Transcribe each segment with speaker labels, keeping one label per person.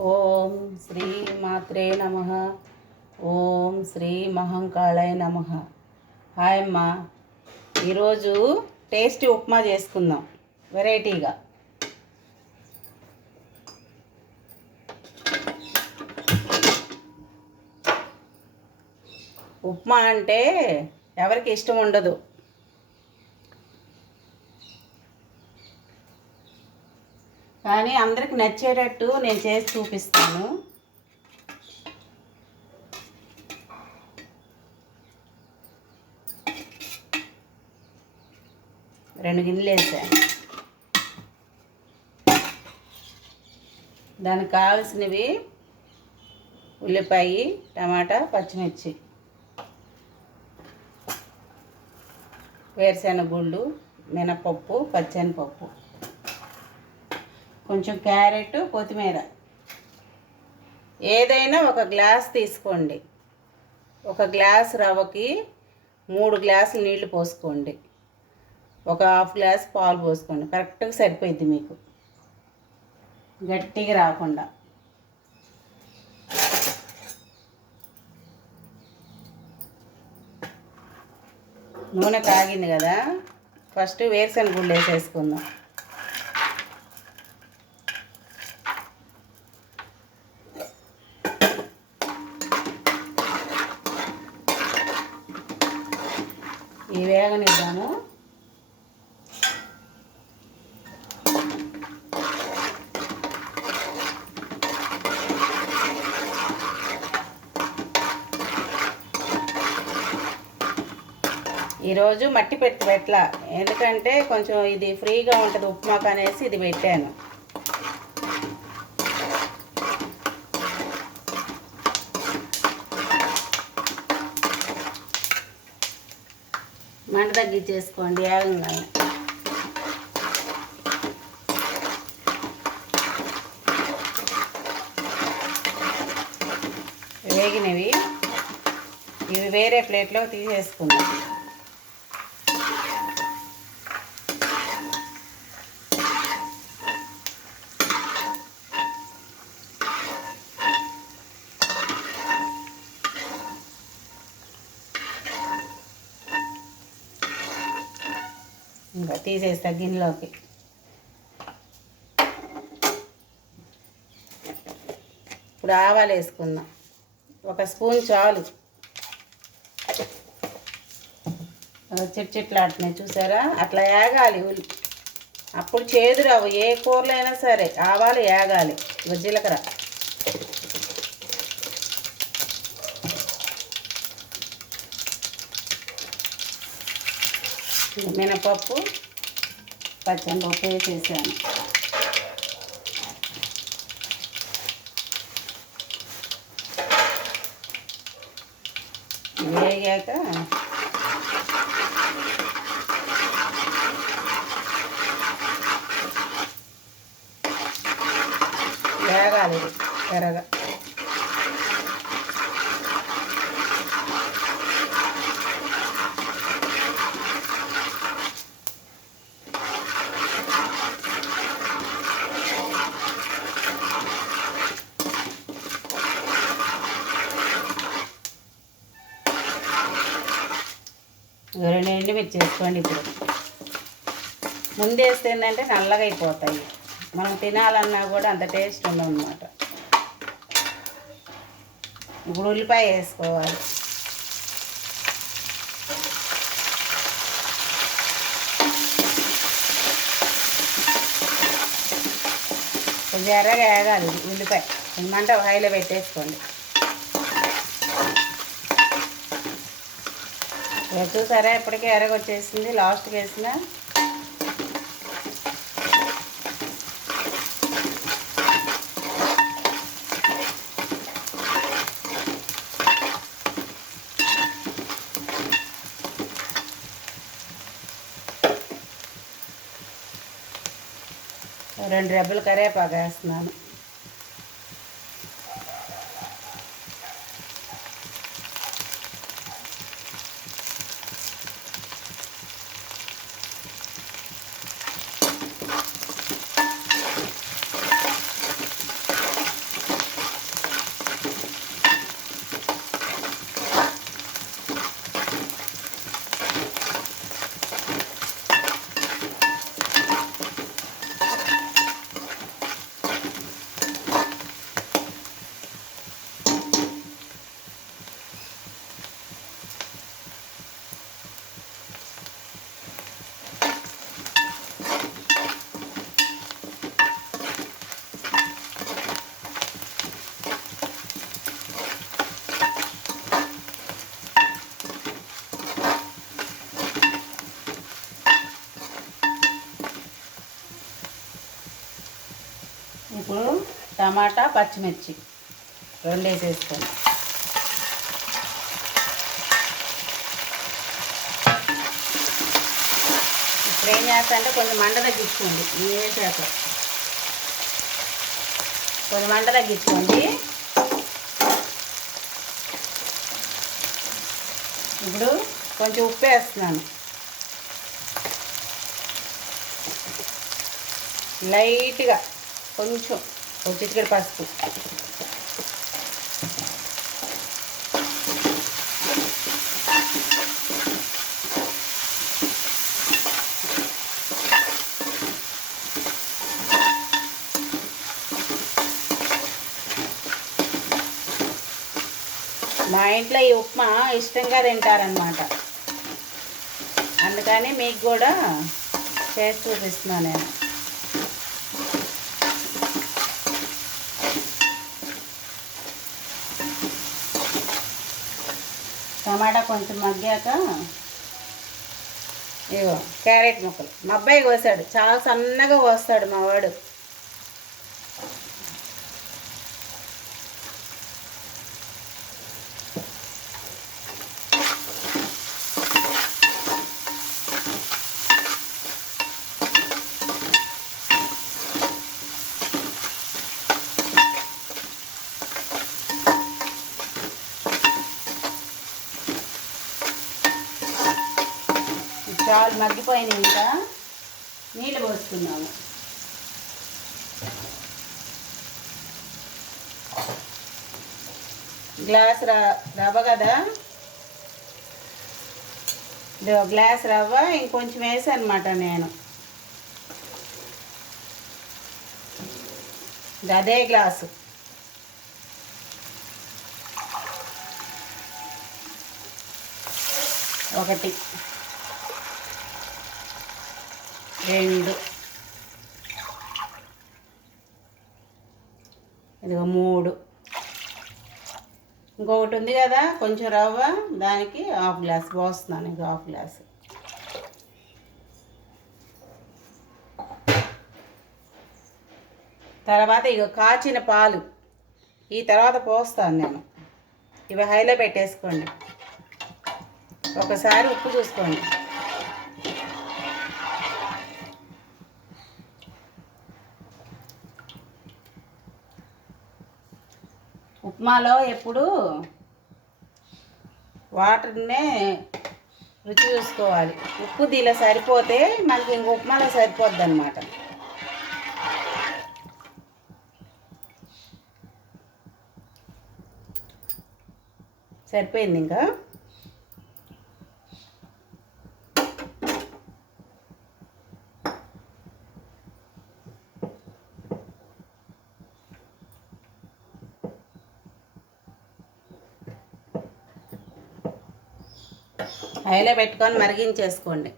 Speaker 1: ఓం శ్రీ మాత్రే నమ. ఓం శ్రీ మహంకాళాయ నమ. హాయ్ అమ్మా. ఈరోజు టేస్టీ ఉప్మా చేసుకుందాం. వెరైటీగా. ఉప్మా అంటే ఎవరికి ఇష్టం ఉండదు. కానీ అందరికి నచ్చేటట్టు నేను చేసి చూపిస్తాను. రెండు గిన్నెలు వేసాను. దానికి కావాల్సినవి ఉల్లిపాయ టమాటా పచ్చిమిర్చి వేరుశెనగ గుళ్ళు మినపప్పు పచ్చెనపప్పు కొంచెం క్యారెట్ కొత్తిమీర. ఏదైనా ఒక గ్లాస్ తీసుకోండి. ఒక గ్లాస్ రవ్వకి మూడు గ్లాసులు నీళ్ళు పోసుకోండి. ఒక హాఫ్ గ్లాస్ పాలు పోసుకోండి. కరెక్ట్గా సరిపోద్ది మీకు. గట్టిగా రాకుండా. నూనె కాగింది కదా. ఫస్ట్ వేరుశనగ గుళ్ళు వేసేసుకుందాం ఈ వేగనిద్దాము. ఈరోజు మట్టి పెట్టి పెట్టలా. ఎందుకంటే కొంచెం ఇది ఫ్రీగా ఉంటుంది ఉప్మాకు అనేసి ఇది పెట్టాను. మంట తగ్గించేసుకోండి ఏగంగా వేగినవి. ఇవి వేరే ప్లేట్లో తీసేసుకుందాం. ఇంకా తీసేస్తా గిన్నెలోకి. ఇప్పుడు ఆవాలు వేసుకుందాం. ఒక స్పూన్ చాలు. చిట్ చిట్లాడుతున్నాయి చూసారా? అట్లా ఏగాలి ఉల్లి అప్పుడు చేదు రావు ఏ కూరలో అయినా సరే ఆవాలు ఏగాలి. ఇగో జీలకర్ర. మినపప్పు పచ్చనిపప్పు వేసేసాను. వేగాక వేగాలి ఇది ఎర్రగా రెండు ఎండుమిర్చి వేసుకోండి ఇప్పుడు. ముందేస్తే ఏంటంటే నల్లగా అయిపోతాయి. మనం తినాలన్నా కూడా అంత టేస్ట్ ఉండవు ఇప్పుడు ఉల్లిపాయ వేసుకోవాలి. కొంచెం ఎర్రగా వేగాలి ఉల్లిపాయ. మంట హైలో పెట్టేసుకోండి. ఇక చూసారా? ఇప్పటికే ఎరగొచ్చేసింది వచ్చేసింది. లాస్ట్కి వేసిన. రెండు రెబ్బలు కరివేపాకు వేస్తున్నాను ఇప్పుడు టమాటా పచ్చిమిర్చి. రెండు వేసేసుకోండి ఇప్పుడు ఏం చేస్తా అంటే కొంచెం మంట తగ్గించుకోండి. నేను వేసాక కొంచెం మంట తగ్గించుకోండి. ఇప్పుడు కొంచెం ఉప్పు వేస్తున్నాను. లైట్గా కొంచెం ఒక చిటికెడు పసుపు. మా ఇంట్లో ఈ ఉప్మా ఇష్టంగా తింటారనమాట అందుకని మీకు కూడా చేసి చూపిస్తున్నాను నేను. టమాటా కొంచెం మగ్గాక ఇగో క్యారెట్ ముక్కలు. మా అబ్బాయి కోసాడు. చాలా సన్నగా కోస్తాడు మా వాడు. చాలు మగ్గిపోయినాయి ఇంకా. నీళ్ళు పోసుకున్నాము. గ్లాస్ రవ్వ కదా? ఇది ఒక గ్లాస్ రవ్వ ఇంకొంచెం వేసానమాట అనమాట నేను. ఇది అదే గ్లాసు. ఒకటి. రెండు. ఇదిగో మూడు. ఇంకొకటి ఉంది కదా కొంచెం రవ్వ దానికి హాఫ్ గ్లాస్. పోస్తున్నాను ఇంకా హాఫ్ గ్లాస్. తర్వాత ఇక కాచిన పాలు. ఈ తర్వాత పోస్తాను నేను. ఇవి హైలో పెట్టేసుకోండి. ఒకసారి ఉప్పు చూసుకోండి. ఉప్మాలో ఎప్పుడు వాటర్నే రుచి చూసుకోవాలి. ఉప్పు దీనిలో సరిపోతే మనకి ఇంక ఉప్మాలో సరిపోద్ది అనమాట సరిపోయింది ఇంకా? హైలో పెట్టుకొని మరిగించేసుకోండి.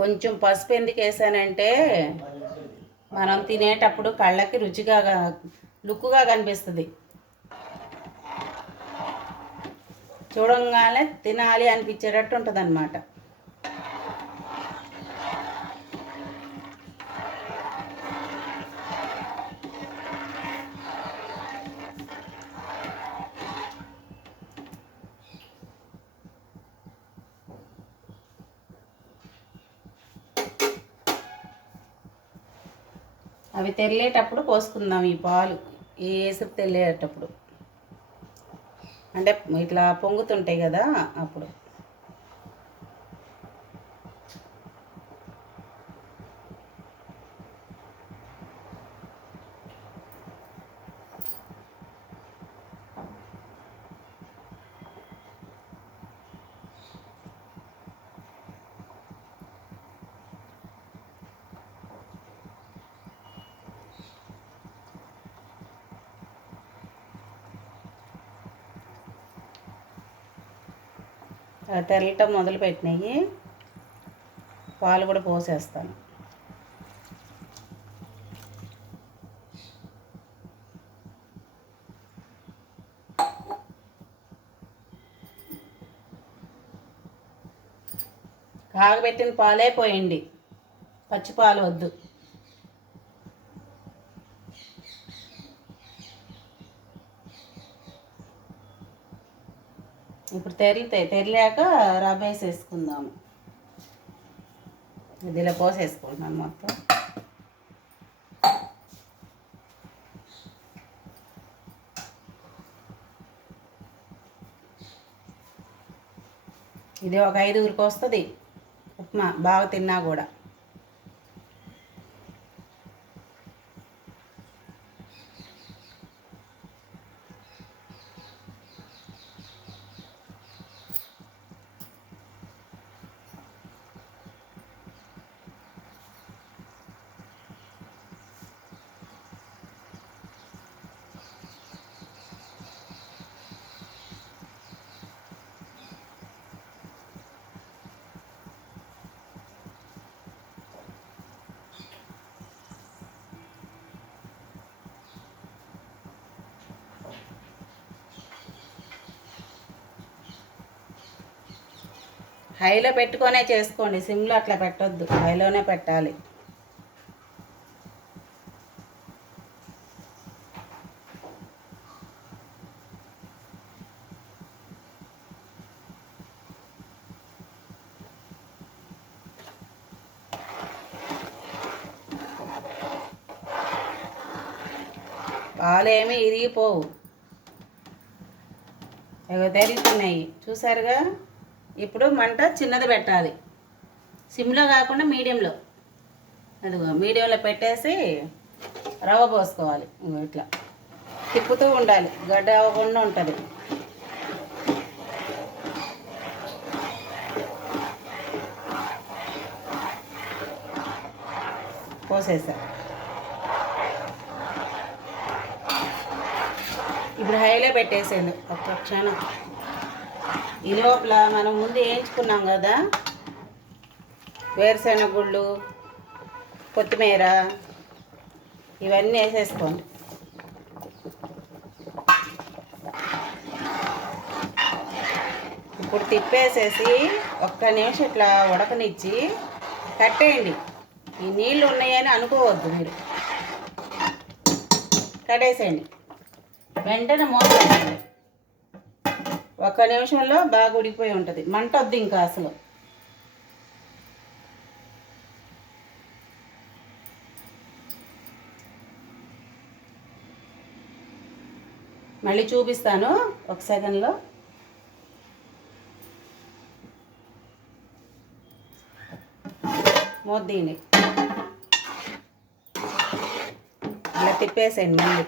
Speaker 1: కొంచెం పసుపు ఎందుకు వేసానంటే మనం తినేటప్పుడు కళ్ళకి రుచిగా లుక్గా కనిపిస్తుంది. చూడంగానే తినాలి అనిపించేటట్టు ఉంటుంది అన్నమాట తెల్లేటప్పుడు పోసుకుందాం ఈ పాలు. ఈ ఏసుకు తెల్లేటప్పుడు అంటే ఇట్లా పొంగుతుంటాయి కదా అప్పుడు. తెల్లటం మొదలు పెట్టినాయి. పాలు కూడా పోసేస్తాను. కాగబెట్టిన పాలే పోయండి. పచ్చి పాలు వద్దు. ఇప్పుడు తెరితాయి తెరిలాక రవ్వ వేసేసుకుందాము ఇదిలో పోసేసుకుంటున్నాను మొత్తం. ఇది ఒక ఐదుగురికి వస్తుంది. ఉప్మా బాగా తిన్నా కూడా. హైలో పెట్టుకొనే చేసుకోండి. సిమ్లో అట్లా పెట్టొద్దు. హైలోనే పెట్టాలి. పాలేమి ఇరిగిపోవు. ఇగో తెరుగుతున్నాయి చూసారుగా? ఇప్పుడు మంట చిన్నది పెట్టాలి. సిమ్లో కాకుండా మీడియంలో. అదిగో మీడియంలో పెట్టేసి రవ్వ పోసుకోవాలి. ఇట్లా. తిప్పుతూ ఉండాలి. గడ్డ అవ్వకుండా ఉంటుంది. పోసేసా. ఇప్పుడు హైలో పెట్టేసేది ఒక్క క్షణం. ఈ లోపల మనం ముందు వేయించుకున్నాం కదా. వేరుశెనగ గుళ్ళు కొత్తిమీర ఇవన్నీ వేసేసుకోండి. ఇప్పుడు తిప్పేసేసి ఒక్క నిమిషం ఇట్లా ఉడకనిచ్చి కట్టేయండి. ఈ నీళ్ళు ఉన్నాయని అనుకోవద్దు మీరు. కట్టేసేయండి. వెంటనే మోసేయండి. ఒక ఒక్క నిమిషంలో బాగా ఉడికిపోయి ఉంటుంది. మంట వద్దు ఇంకా అసలు. మళ్ళీ చూపిస్తాను ఒక సెకండ్లో. మూత తీయండి. ఇలా తిప్పేసేయండి మళ్ళీ.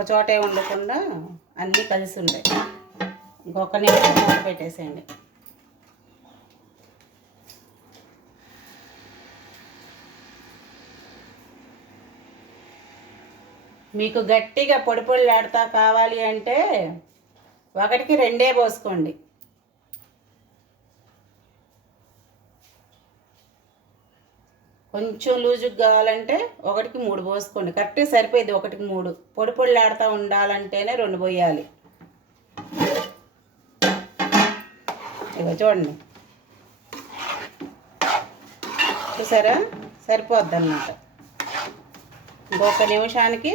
Speaker 1: చోటే ఉండకుండా అన్నీ కలిసి ఉంటాయి. ఇంకొక నిమిషం మూత పెట్టేసేయండి. మీకు గట్టిగా పొడి పొడిలాడుతా కావాలి అంటే ఒకటికి రెండే పోసుకోండి. కొంచెం లూజుగా కావాలంటే ఒకటికి మూడు పోసుకోండి. కరెక్ట్గా సరిపోయింది. ఒకటికి మూడు. పొడి పొడిలాడుతూ ఉండాలంటేనే రెండు పోయాలి. ఇక చూడండి. చూసారా? సరిపోద్ది అన్నమాట ఇంకొక నిమిషానికి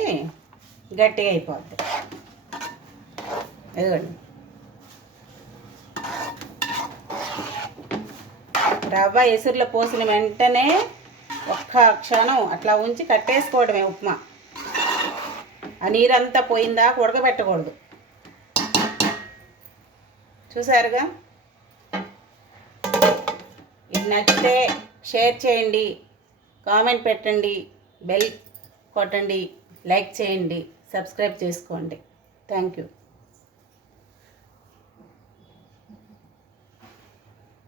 Speaker 1: గట్టిగా అయిపోద్ది. ఇదిగోండి. రవ్వ ఎసురులో పోసిన వెంటనే ఒక్క క్షణం అట్లా ఉంచి కట్టేసుకోవడమే ఉప్మా. ఆ నీరంతా పోయిందా ఉడకబెట్టకూడదు. చూసారుగా? ఇది నచ్చితే షేర్ చేయండి కామెంట్ పెట్టండి బెల్ కొట్టండి లైక్ చేయండి సబ్స్క్రైబ్ చేసుకోండి. Thank you.